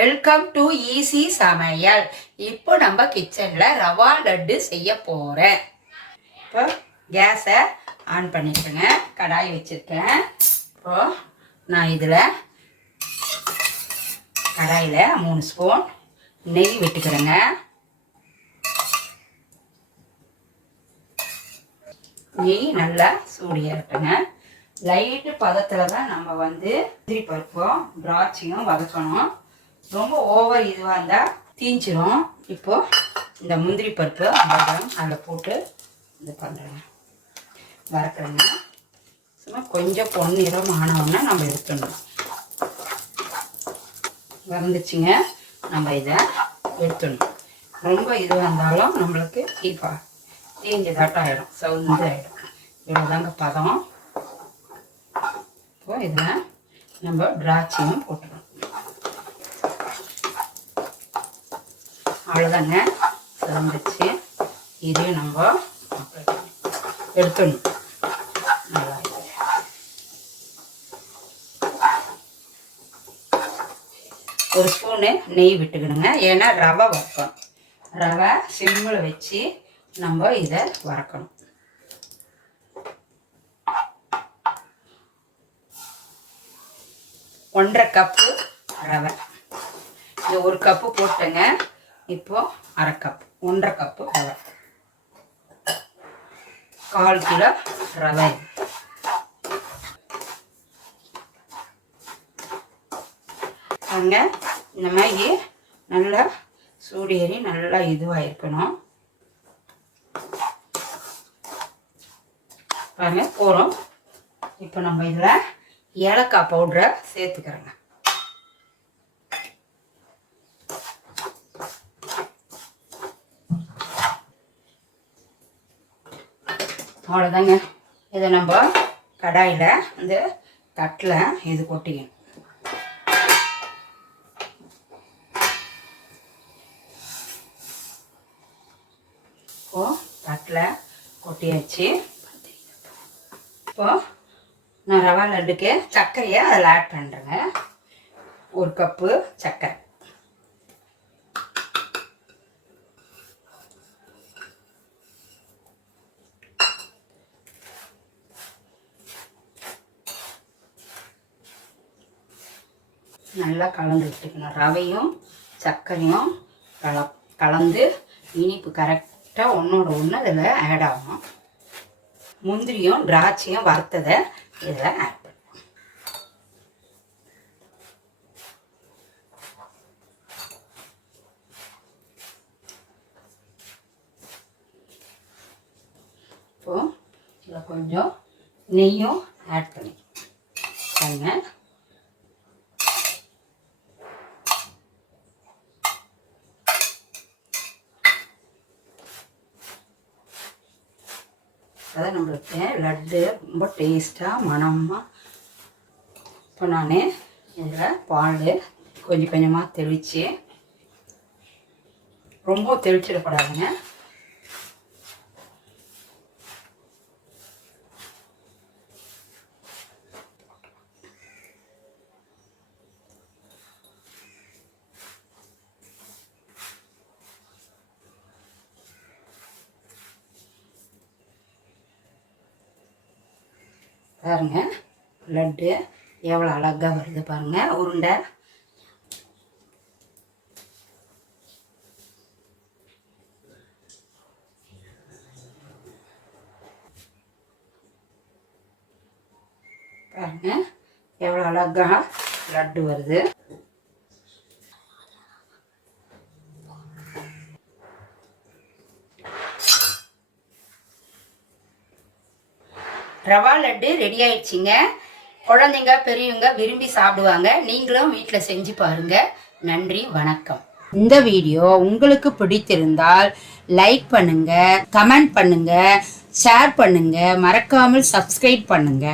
Welcome to easy சமையல். இப்போ நம்ம கிச்சனில் ரவா லட்டு செய்ய போகிறேன். இப்போ கேஸை ஆன் பண்ணிக்கிறேங்க. கடாய் வச்சுருக்கேன். இப்போ நான் இதில் கடாயில் 3 ஸ்பூன் நெய் விட்டுக்கிறேங்க. நெய் நல்லா சூடியாகட்டுங்க. லைட்டு பதத்தில் தான் நம்ம முந்திரி பருப்பும் திராட்சையும் வதக்கணும். ரொம்ப ஓவர் இதுவாக இருந்தால் தீஞ்சிரும். இப்போது இந்த முந்திரி பருப்பு அதில் போட்டு இது பண்ணுறேங்க, வறுக்கிறேங்க. சும்மா கொஞ்சம் பொன்னிறம் ஆனவுடனே நம்ம எடுத்துடணும். வந்துச்சுங்க, நம்ம இதை எடுத்துடணும். ரொம்ப இதுவாக இருந்தாலும் நம்மளுக்கு இப்போ தீஞ்சதாட்டம் ஆகிடும், சவுந்து ஆகிடும். இவ்வளோதாங்க பதம். இப்போ இதில் நம்ம திராட்சையும் போட்டுக்கணும். அவ்வளோதாங்க, சவுந்துச்சு. இதையும் நம்ம எடுத்துடணும். நல்லா ஒரு ஸ்பூனு நெய் விட்டுக்கணுங்க. ஏன்னா ரவை வறுக்கணும். ரவை சிம்மில் வச்சு நம்ம இதை வறுக்கணும். ஒன்றரை கப்பு ரவை, இது 1 கப்பு போட்டேங்க. இப்போ அரை கப், 1.5 கப்பு ரவை, 1/4 கிலோ ரவை. அங்கே இந்த மாதிரி நல்லா சூடேறி நல்லா இதுவாக இருக்கணும். பாருங்க போகிறோம். இப்போ நம்ம இதில் ஏலக்காய் பவுடரை சேர்த்துக்கிறோங்க. அவ்வளோதாங்க. இதை நம்ம கடாயில் இந்த தட்டில் இது கொட்டிக்கணும். இப்போது தட்டில் கொட்டியாச்சு. இப்போது நான் ரவா லட்டுக்கு சர்க்கரையை அதில் ஆட் பண்ணுறேங்க. 1 கப்பு சர்க்கரை, நல்லா கலந்து விட்டுக்கணும். ரவையும் சர்க்கரையும் கலந்து இனிப்பு கரெக்டாக ஒன்றோட ஒன்று அதில் ஆட் ஆகும். முந்திரியும் திராட்சையும் வறுத்ததை இதில் ஆட் பண்ணும். இப்போது இதில் கொஞ்சம் நெய்யும் ஆட் பண்ணிக்கோங்க. அதான் நம்மளுக்கு லட்டு ரொம்ப டேஸ்ட்டாக மணமாக. இப்போ நான் இதில் பால் கொஞ்சம் கொஞ்சமாக தெளித்து, ரொம்ப தெளிச்சிடக்கூடாதுங்க. பாருங்க லட்டு எவ்வளோ அழகாக வருது பாருங்க, உருண்டை. பாருங்க எவ்வளோ அழகாக லட்டு வருது. ரவா லட்டு ரெடி ஆயிடுச்சுங்க. குழந்தைங்க பெரியவங்க விரும்பி சாப்பிடுவாங்க. நீங்களும் வீட்டில் செஞ்சு பாருங்க. நன்றி, வணக்கம். இந்த வீடியோ உங்களுக்கு பிடித்திருந்தால் லைக் பண்ணுங்க, கமெண்ட் பண்ணுங்க, ஷேர் பண்ணுங்க, மறக்காமல் சப்ஸ்கிரைப் பண்ணுங்க.